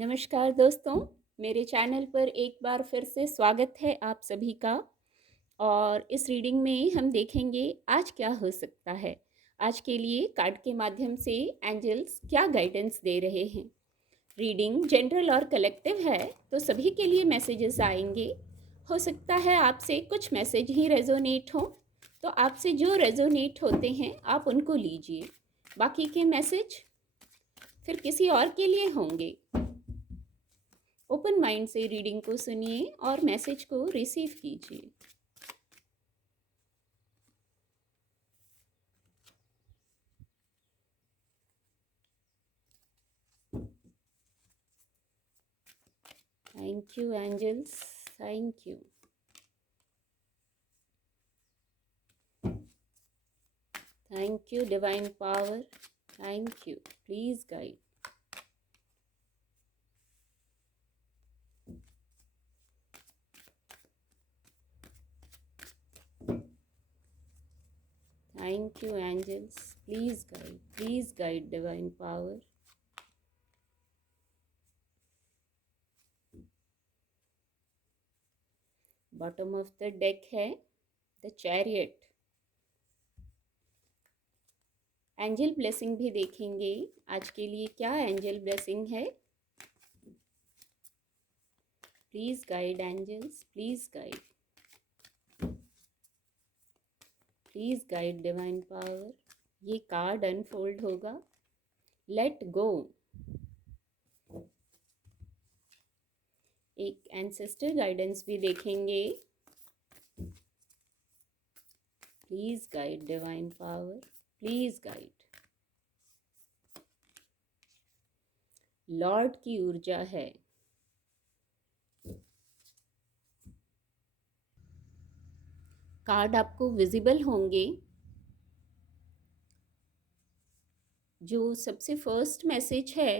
नमस्कार दोस्तों, मेरे चैनल पर एक बार फिर से स्वागत है आप सभी का। और इस रीडिंग में हम देखेंगे आज क्या हो सकता है। आज के लिए कार्ड के माध्यम से एंजल्स क्या गाइडेंस दे रहे हैं। रीडिंग जनरल और कलेक्टिव है, तो सभी के लिए मैसेजेस आएंगे। हो सकता है आपसे कुछ मैसेज ही रेजोनेट हो, तो आपसे जो रेजोनेट होते हैं आप उनको लीजिए। बाकी के मैसेज फिर किसी और के लिए होंगे। ओपन माइंड से रीडिंग को सुनिए और मैसेज को रिसीव कीजिए। Thank you angels, thank you. Thank you divine power, thank you. Please guide. Thank you angels, please guide divine power. Bottom of the deck है द चैरियट। एंजल ब्लेसिंग भी देखेंगे। आज के लिए क्या एंजल ब्लेसिंग है। Please guide angels, please guide, please guide divine power. ये card unfold होगा। Let go. एक एंसेस्टर गाइडेंस भी देखेंगे। Please guide divine power, please guide. Lord की ऊर्जा है। कार्ड आपको विजिबल होंगे। जो सबसे फर्स्ट मैसेज है,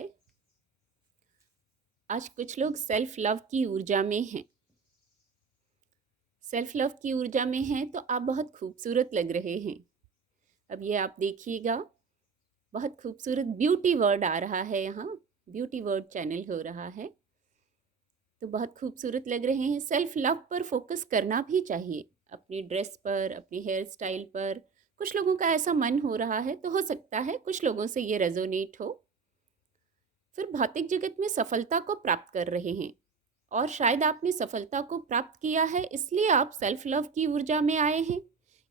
आज कुछ लोग सेल्फ लव की ऊर्जा में हैं। सेल्फ लव की ऊर्जा में हैं तो आप बहुत खूबसूरत लग रहे हैं। अब ये आप देखिएगा, बहुत खूबसूरत ब्यूटी वर्ड आ रहा है यहाँ। ब्यूटी वर्ड चैनल हो रहा है, तो बहुत खूबसूरत लग रहे हैं। सेल्फ लव पर फोकस करना भी चाहिए, अपनी ड्रेस पर, अपनी हेयर स्टाइल पर। कुछ लोगों का ऐसा मन हो रहा है, तो हो सकता है कुछ लोगों से ये रेजोनेट हो। फिर भौतिक जगत में सफलता को प्राप्त कर रहे हैं, और शायद आपने सफलता को प्राप्त किया है इसलिए आप सेल्फ लव की ऊर्जा में आए हैं,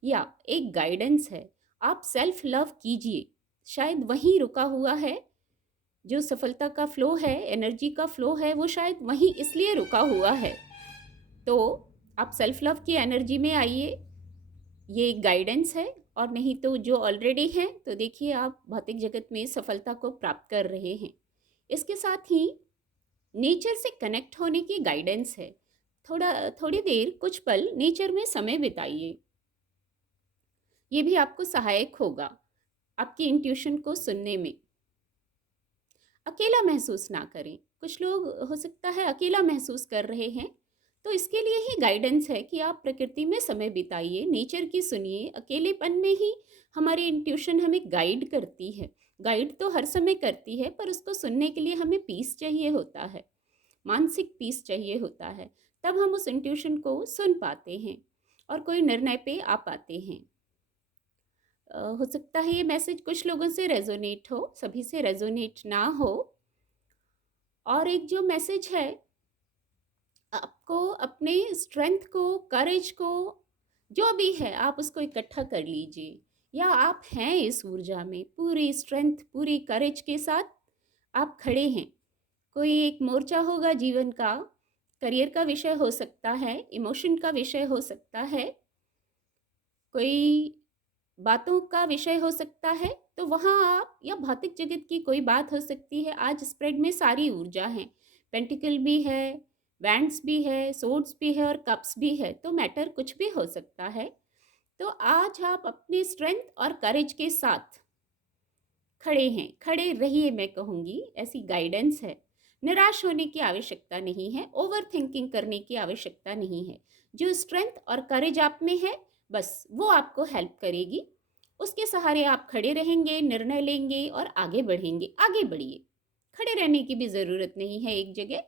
या एक गाइडेंस है आप सेल्फ लव कीजिए। शायद वहीं रुका हुआ है जो सफलता का फ्लो है, एनर्जी का फ्लो है, वो शायद वहीं इसलिए रुका हुआ है। तो आप सेल्फ लव की एनर्जी में आइए, ये एक गाइडेंस है। और नहीं तो जो ऑलरेडी हैं, तो देखिए आप भौतिक जगत में सफलता को प्राप्त कर रहे हैं। इसके साथ ही नेचर से कनेक्ट होने की गाइडेंस है। थोड़ी देर कुछ पल नेचर में समय बिताइए, ये भी आपको सहायक होगा आपकी इंट्यूशन को सुनने में। अकेला महसूस ना करें। कुछ लोग हो सकता है अकेला महसूस कर रहे हैं, तो इसके लिए ही गाइडेंस है कि आप प्रकृति में समय बिताइए, नेचर की सुनिए। अकेलेपन में ही हमारी इंट्यूशन हमें गाइड करती है। गाइड तो हर समय करती है, पर उसको सुनने के लिए हमें पीस चाहिए होता है, मानसिक पीस चाहिए होता है। तब हम उस इंट्यूशन को सुन पाते हैं और कोई निर्णय पे आ पाते हैं। हो सकता है ये मैसेज कुछ लोगों से रेजोनेट हो, सभी से रेजोनेट ना हो। और एक जो मैसेज है, आपको अपने स्ट्रेंथ को, करेज को, जो भी है आप उसको इकट्ठा कर लीजिए। या आप हैं इस ऊर्जा में, पूरी स्ट्रेंथ, पूरी करेज के साथ आप खड़े हैं। कोई एक मोर्चा होगा जीवन का, करियर का विषय हो सकता है, इमोशन का विषय हो सकता है, कोई बातों का विषय हो सकता है, तो वहाँ आप, या भौतिक जगत की कोई बात हो सकती है। आज स्प्रेड में सारी ऊर्जा है, पेंटिकल भी है, वैंड्स भी है, सोर्ड्स भी है और कप्स भी है, तो मैटर कुछ भी हो सकता है। तो आज आप अपने स्ट्रेंथ और करेज के साथ खड़े हैं, खड़े रहिए, मैं कहूँगी ऐसी गाइडेंस है। निराश होने की आवश्यकता नहीं है, ओवर थिंकिंग करने की आवश्यकता नहीं है। जो स्ट्रेंथ और करेज आप में है, बस वो आपको हेल्प करेगी। उसके सहारे आप खड़े रहेंगे, निर्णय लेंगे और आगे बढ़ेंगे। आगे बढ़िए, खड़े रहने की भी ज़रूरत नहीं है एक जगह।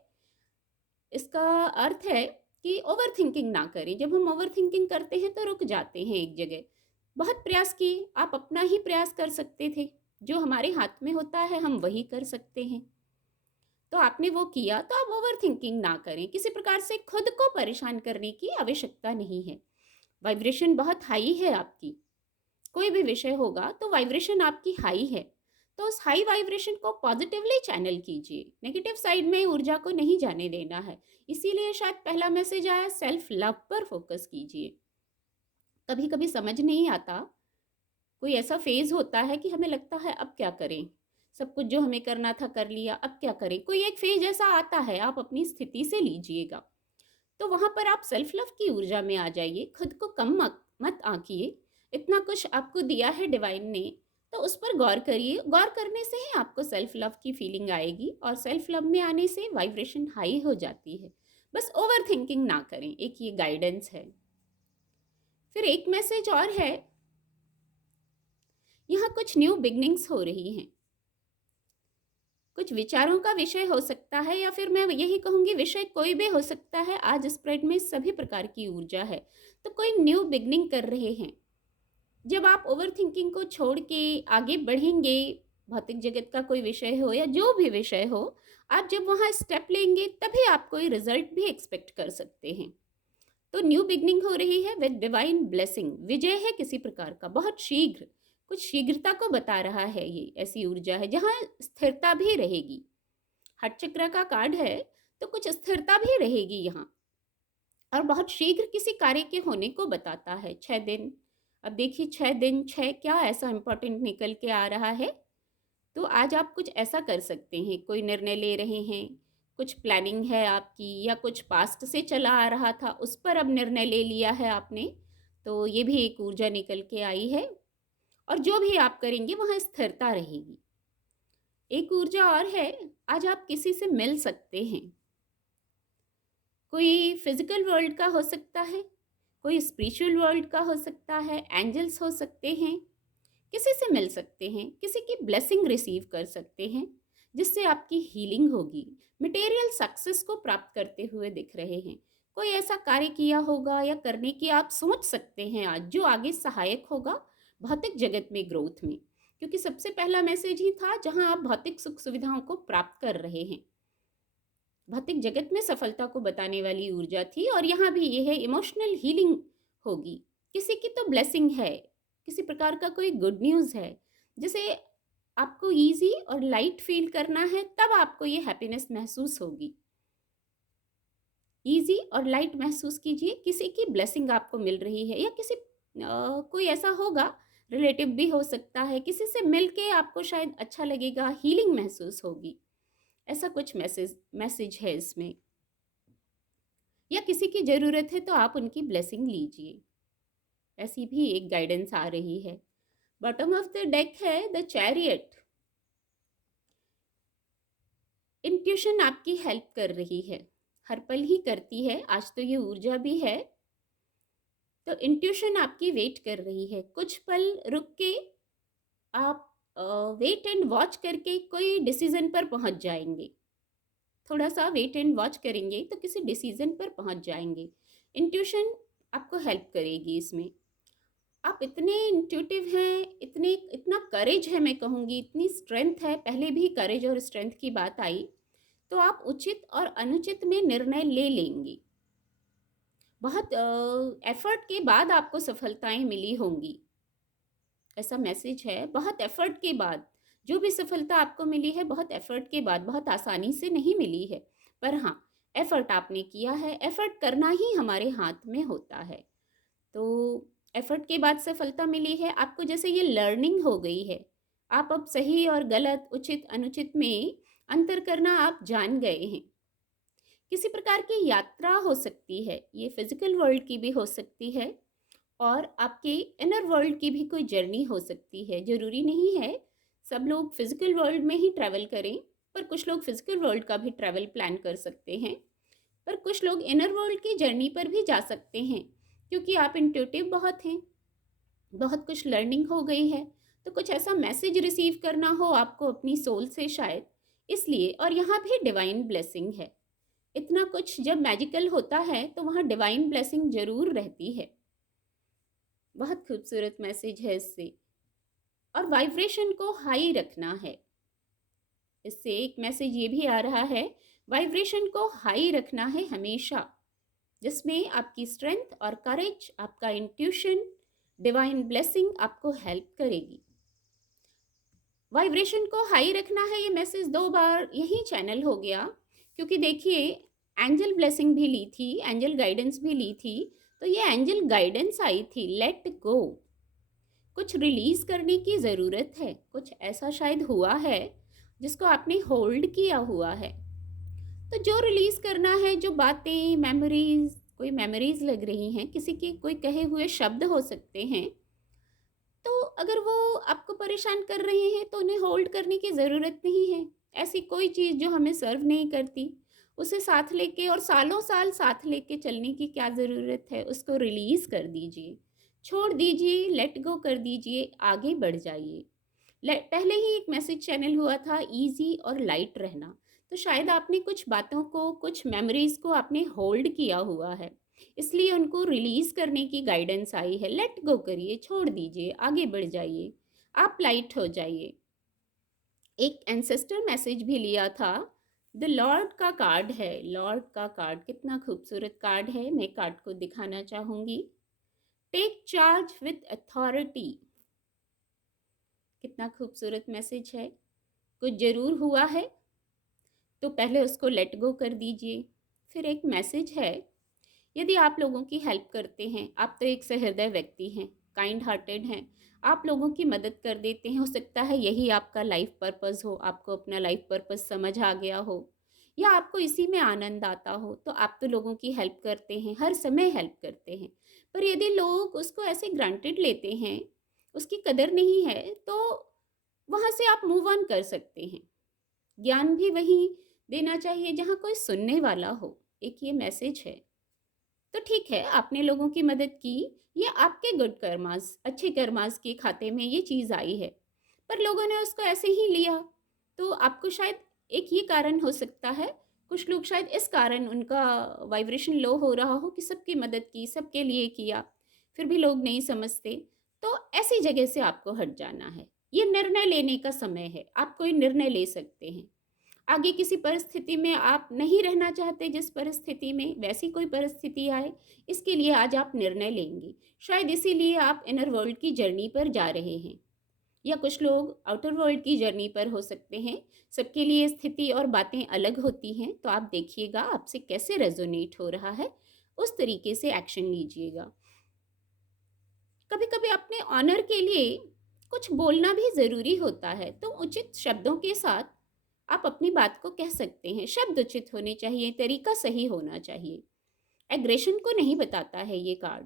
इसका अर्थ है कि ओवर थिंकिंग ना करें। जब हम ओवर थिंकिंग करते हैं तो रुक जाते हैं एक जगह। बहुत प्रयास किए, आप अपना ही प्रयास कर सकते थे। जो हमारे हाथ में होता है हम वही कर सकते हैं। तो आपने वो किया, तो आप ओवर थिंकिंग ना करें। किसी प्रकार से खुद को परेशान करने की आवश्यकता नहीं है। वाइब्रेशन बहुत हाई है आपकी। कोई भी विषय होगा तो वाइब्रेशन आपकी हाई है। तो उस हाई वाइब्रेशन को पॉजिटिवली चैनल कीजिए। नेगेटिव साइड में ऊर्जा को नहीं जाने देना है। इसीलिए शायद पहला मैसेज आया, सेल्फ लव पर फोकस कीजिए। कभी कभी समझ नहीं आता, कोई ऐसा फेज होता है कि हमें लगता है अब क्या करें, सब कुछ जो हमें करना था कर लिया, अब क्या करें। कोई एक फेज ऐसा आता है, आप अपनी स्थिति से लीजिएगा। तो वहां पर आप सेल्फ लव की ऊर्जा में आ जाइए। खुद को कम मत आंकिए। इतना कुछ आपको दिया है डिवाइन ने, तो उस पर गौर करिए। गौर करने से ही आपको सेल्फ लव की फीलिंग आएगी, और सेल्फ लव में आने से वाइब्रेशन हाई हो जाती है। बस ओवर थिंकिंग ना करें, एक ये गाइडेंस है। फिर एक मैसेज और है, यहाँ कुछ न्यू बिगनिंग्स हो रही हैं। कुछ विचारों का विषय हो सकता है, या फिर मैं यही कहूँगी विषय कोई भी हो सकता है। आज स्प्रेड में सभी प्रकार की ऊर्जा है। तो कोई न्यू बिगनिंग कर रहे हैं। जब आप ओवर थिंकिंग को छोड़ के आगे बढ़ेंगे, भौतिक जगत का कोई विषय हो या जो भी विषय हो, आप जब वहाँ स्टेप लेंगे तभी आप कोई रिजल्ट भी एक्सपेक्ट कर सकते हैं। तो न्यू बिगनिंग हो रही है विद डिवाइन ब्लेसिंग। विजय है किसी प्रकार का, बहुत शीघ्र, कुछ शीघ्रता को बता रहा है। ये ऐसी ऊर्जा है जहाँ स्थिरता भी रहेगी। हट चक्र का कार्ड है, तो कुछ स्थिरता भी रहेगी यहाँ, और बहुत शीघ्र किसी कार्य के होने को बताता है। 6 दिन, अब देखिए 6 दिन, 6 क्या ऐसा इंपॉर्टेंट निकल के आ रहा है। तो आज आप कुछ ऐसा कर सकते हैं, कोई निर्णय ले रहे हैं, कुछ प्लानिंग है आपकी, या कुछ पास्ट से चला आ रहा था उस पर अब निर्णय ले लिया है आपने। तो ये भी एक ऊर्जा निकल के आई है। और जो भी आप करेंगे वहाँ स्थिरता रहेगी। एक ऊर्जा और है, आज आप किसी से मिल सकते हैं। कोई फिजिकल वर्ल्ड का हो सकता है, कोई स्पिरिचुअल वर्ल्ड का हो सकता है, एंजल्स हो सकते हैं। किसी से मिल सकते हैं, किसी की ब्लेसिंग रिसीव कर सकते हैं, जिससे आपकी हीलिंग होगी। मटेरियल सक्सेस को प्राप्त करते हुए दिख रहे हैं। कोई ऐसा कार्य किया होगा या करने की आप सोच सकते हैं आज, जो आगे सहायक होगा भौतिक जगत में ग्रोथ में। क्योंकि सबसे पहला मैसेज ही था जहां आप भौतिक सुख सुविधाओं को प्राप्त कर रहे हैं। भौतिक जगत में सफलता को बताने वाली ऊर्जा थी, और यहाँ भी ये है इमोशनल हीलिंग होगी। किसी की तो ब्लेसिंग है, किसी प्रकार का कोई गुड न्यूज़ है, जिसे आपको इजी और लाइट फील करना है, तब आपको ये हैप्पीनेस महसूस होगी। इजी और लाइट महसूस कीजिए। किसी की ब्लेसिंग आपको मिल रही है, या किसी कोई ऐसा होगा, रिलेटिव भी हो सकता है, किसी से मिलके आपको शायद अच्छा लगेगा, हीलिंग महसूस होगी। ऐसा कुछ मैसेज है इसमें। या किसी की ज़रूरत है तो आप उनकी ब्लेसिंग लीजिए, ऐसी भी एक गाइडेंस आ रही है। बॉटम ऑफ द डेक है द चैरियट। इंट्यूशन आपकी हेल्प कर रही है, हर पल ही करती है। आज तो ये ऊर्जा भी है। तो इंट्यूशन आपकी वेट कर रही है। कुछ पल रुक के आप वेट एंड वॉच करके कोई डिसीजन पर पहुंच जाएंगे। थोड़ा सा वेट एंड वॉच करेंगे तो किसी डिसीजन पर पहुंच जाएंगे। इंट्यूशन आपको हेल्प करेगी इसमें। आप इतने इंट्यूटिव हैं, इतना करेज है, मैं कहूँगी इतनी स्ट्रेंथ है। पहले भी करेज और स्ट्रेंथ की बात आई, तो आप उचित और अनुचित में निर्णय ले लेंगी। बहुत एफर्ट के बाद आपको सफलताएं मिली होंगी, ऐसा मैसेज है। बहुत एफर्ट के बाद जो भी सफलता आपको मिली है, बहुत एफर्ट के बाद, बहुत आसानी से नहीं मिली है। पर हाँ, एफर्ट आपने किया है। एफर्ट करना ही हमारे हाथ में होता है। तो एफर्ट के बाद सफलता मिली है आपको, जैसे ये लर्निंग हो गई है। आप अब सही और गलत, उचित अनुचित में अंतर करना आप जान गए हैं। किसी प्रकार की यात्रा हो सकती है, ये फिजिकल वर्ल्ड की भी हो सकती है, और आपके इनर वर्ल्ड की भी कोई जर्नी हो सकती है। जरूरी नहीं है सब लोग फिजिकल वर्ल्ड में ही ट्रैवल करें, पर कुछ लोग फिजिकल वर्ल्ड का भी ट्रैवल प्लान कर सकते हैं। पर कुछ लोग इनर वर्ल्ड की जर्नी पर भी जा सकते हैं, क्योंकि आप इंट्यूटिव बहुत हैं, बहुत कुछ लर्निंग हो गई है। तो कुछ ऐसा मैसेज रिसीव करना हो आपको अपनी सोल से शायद, इसलिए, और यहाँ भी डिवाइन ब्लेसिंग है। इतना कुछ जब मैजिकल होता है तो वहाँ डिवाइन ब्लेसिंग जरूर रहती है। बहुत खूबसूरत मैसेज है इससे। और वाइब्रेशन को हाई रखना है। इससे एक मैसेज ये भी आ रहा है, वाइब्रेशन को हाई रखना है हमेशा, जिसमें आपकी स्ट्रेंथ और करेज, आपका इंट्यूशन, डिवाइन ब्लेसिंग आपको हेल्प करेगी। वाइब्रेशन को हाई रखना है, ये मैसेज 2 बार यही चैनल हो गया, क्योंकि देखिए एंजल ब्लेसिंग भी ली थी, एंजल गाइडेंस भी ली थी। तो ये एंजल गाइडेंस आई थी, लेट गो, कुछ रिलीज करने की ज़रूरत है। कुछ ऐसा शायद हुआ है जिसको आपने होल्ड किया हुआ है, तो जो रिलीज करना है, जो बातें, मेमोरीज, कोई मेमोरीज लग रही हैं, किसी के कोई कहे हुए शब्द हो सकते हैं, तो अगर वो आपको परेशान कर रहे हैं तो उन्हें होल्ड करने की ज़रूरत नहीं है। ऐसी कोई चीज़ जो हमें सर्व नहीं करती, उसे साथ लेके और सालों साल साथ लेके चलने की क्या ज़रूरत है। उसको रिलीज़ कर दीजिए, छोड़ दीजिए, लेट गो कर दीजिए, आगे बढ़ जाइए। पहले ही एक मैसेज चैनल हुआ था, इजी और लाइट रहना। तो शायद आपने कुछ बातों को, कुछ मेमोरीज को आपने होल्ड किया हुआ है, इसलिए उनको रिलीज करने की गाइडेंस आई है। लेट गो करिए, छोड़ दीजिए, आगे बढ़ जाइए, आप लाइट हो जाइए। एक एंसेस्टर मैसेज भी लिया था, द लॉर्ड का कार्ड है। लॉर्ड का कार्ड कितना खूबसूरत कार्ड है, मैं कार्ड को दिखाना चाहूंगी। टेक चार्ज विथ अथॉरिटी, कितना खूबसूरत मैसेज है। कुछ जरूर हुआ है तो पहले उसको लेट गो कर दीजिए। फिर एक मैसेज है, यदि आप लोगों की हेल्प करते हैं, आप तो एक सहृदय व्यक्ति हैं, काइंड हार्टेड हैं, आप लोगों की मदद कर देते हैं, हो सकता है यही आपका लाइफ पर्पस हो, आपको अपना लाइफ पर्पस समझ आ गया हो, या आपको इसी में आनंद आता हो, तो आप तो लोगों की हेल्प करते हैं, हर समय हेल्प करते हैं। पर यदि लोग उसको ऐसे ग्रांटेड लेते हैं, उसकी कदर नहीं है, तो वहाँ से आप मूव ऑन कर सकते हैं। ज्ञान भी वहीं देना चाहिए जहाँ कोई सुनने वाला हो। एक ये मैसेज है। तो ठीक है, आपने लोगों की मदद की, ये आपके गुड कर्मास, अच्छे कर्मास के खाते में ये चीज़ आई है, पर लोगों ने उसको ऐसे ही लिया। तो आपको शायद एक ये कारण हो सकता है, कुछ लोग शायद इस कारण उनका वाइब्रेशन लो हो रहा हो कि सबकी मदद की, सबके लिए किया, फिर भी लोग नहीं समझते। तो ऐसी जगह से आपको हट जाना है। ये निर्णय लेने का समय है, आप कोई निर्णय ले सकते हैं। आगे किसी परिस्थिति में आप नहीं रहना चाहते, जिस परिस्थिति में, वैसी कोई परिस्थिति आए, इसके लिए आज आप निर्णय लेंगे। शायद इसीलिए आप इनर वर्ल्ड की जर्नी पर जा रहे हैं, या कुछ लोग आउटर वर्ल्ड की जर्नी पर हो सकते हैं। सबके लिए स्थिति और बातें अलग होती हैं, तो आप देखिएगा आपसे कैसे रेजोनेट हो रहा है, उस तरीके से एक्शन लीजिएगा। कभी कभी अपने ऑनर के लिए कुछ बोलना भी ज़रूरी होता है, तो उचित शब्दों के साथ आप अपनी बात को कह सकते हैं। शब्द उचित होने चाहिए, तरीका सही होना चाहिए। एग्रेशन को नहीं बताता है ये कार्ड,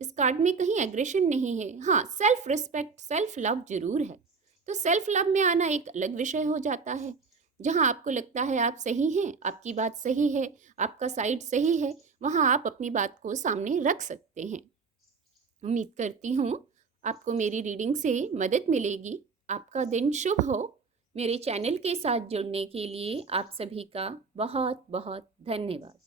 इस कार्ड में कहीं एग्रेशन नहीं है। हाँ, सेल्फ रिस्पेक्ट, सेल्फ लव जरूर है। तो सेल्फ लव में आना एक अलग विषय हो जाता है, जहाँ आपको लगता है आप सही हैं, आपकी बात सही है, आपका साइड सही है, वहाँ आप अपनी बात को सामने रख सकते हैं। उम्मीद करती हूँ आपको मेरी रीडिंग से मदद मिलेगी। आपका दिन शुभ हो। मेरे चैनल के साथ जुड़ने के लिए आप सभी का बहुत बहुत धन्यवाद।